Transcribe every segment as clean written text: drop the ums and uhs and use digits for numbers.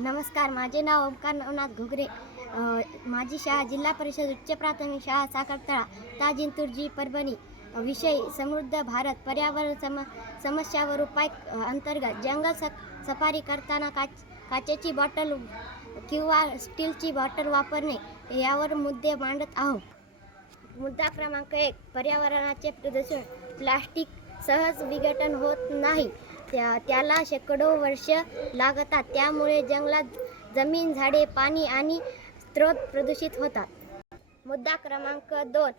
नमस्कार, माझे नाव ओमकार नवनाथ घुगरे. माझी शाळा जिल्हा परिषद उच्च प्राथमिक शाळा साखरतळा ताजिंतूर जी परभणी. विषय समृद्ध भारत पर्यावरण समस्यावर उपाय अंतर्गत जंगल सफारी करताना काचेची बॉटल किंवा स्टीलची बॉटल वापरणे यावर मुद्दे मांडत आहोत. मुद्दा क्रमांक 1, पर्यावरणाचे प्रदूषण. प्लास्टिक सहज विघटन होत नाही, त्याला शेकडो वर्ष लागतात. त्यामुळे जंगलात जमीन, झाडे, पाणी आणि स्रोत प्रदूषित होतात. मुद्दा क्रमांक 2,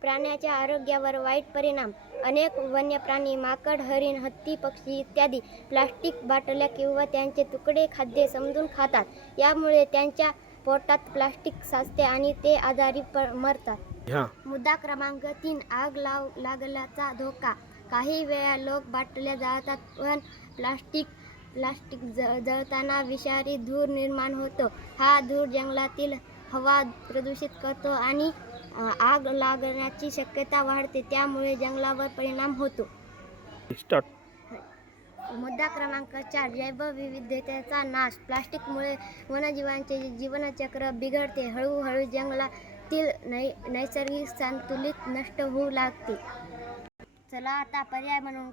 प्राण्याच्या आरोग्यावर वाईट परिणाम. अनेक वन्य प्राणी, माकड, हरिण, हत्ती, पक्षी इत्यादी प्लास्टिक बाटल्या किंवा त्यांचे तुकडे खाद्य समजून खातात. यामुळे त्यांच्या पोटात प्लास्टिक साचते आणि ते आजारी मरतात. मुद्दा क्रमांक 3, आग लागल्याचा धोका. काही वेळा लोक बाटल्या जाळतात, पण प्लास्टिक जळताना विषारी धूर निर्माण होतो. हा धूर जंगलातील हवा प्रदूषित करतो आणि आग लागण्याची शक्यता वाढते. त्यामुळे जंगलावर परिणाम होतो. मुद्दा क्रमांक 4, जैवविविधतेचा नाश. प्लास्टिकमुळे वन्यजीवांचे जीवनचक्र बिघडते. हळूहळू जंगलातील नैसर्गिक संतुलन नष्ट होऊ लागते. चला आता पर्याय म्हणून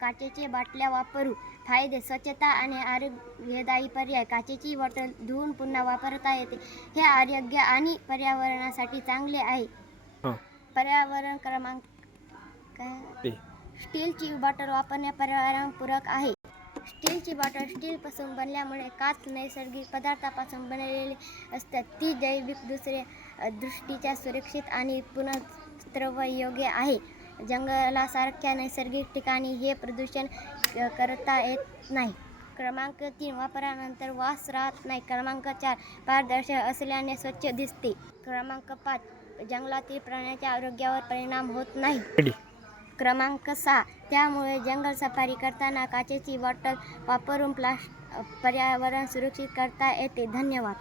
काचेची बाटल्या वापरू. फायदे: स्वच्छता आणि आरोग्यदायी पर्याय. काचेची बॉटल धुवून पुन्हा वापरता येते. हे आरोग्य आणि पर्यावरणासाठी चांगले आहे. पर्यावरण क्रमांक स्टीलची बॉटल वापरणे पर्यावरणपूरक आहे. स्टीलची बॉटल स्टीलपासून बनल्यामुळे काच नैसर्गिक पदार्थापासून बनलेली असते. ती जैविक दृष्ट्या सुरक्षित आणि पुनर्वापरयोग्य आहे. जंगलासारख्या नैसर्गिक ठिकाणी हे प्रदूषण करता येत नाही. क्रमांक 3, वापरानंतर वास राहत नाही. क्रमांक 4, पारदर्शक असल्याने स्वच्छ दिसते. क्रमांक 5, जंगलातील प्राण्यांच्या आरोग्यावर परिणाम होत नाही. क्रमांक 6, त्यामुळे जंगल सफारी करताना काचेची बॉटल वापरून पर्यावरण सुरक्षित करता येते. धन्यवाद.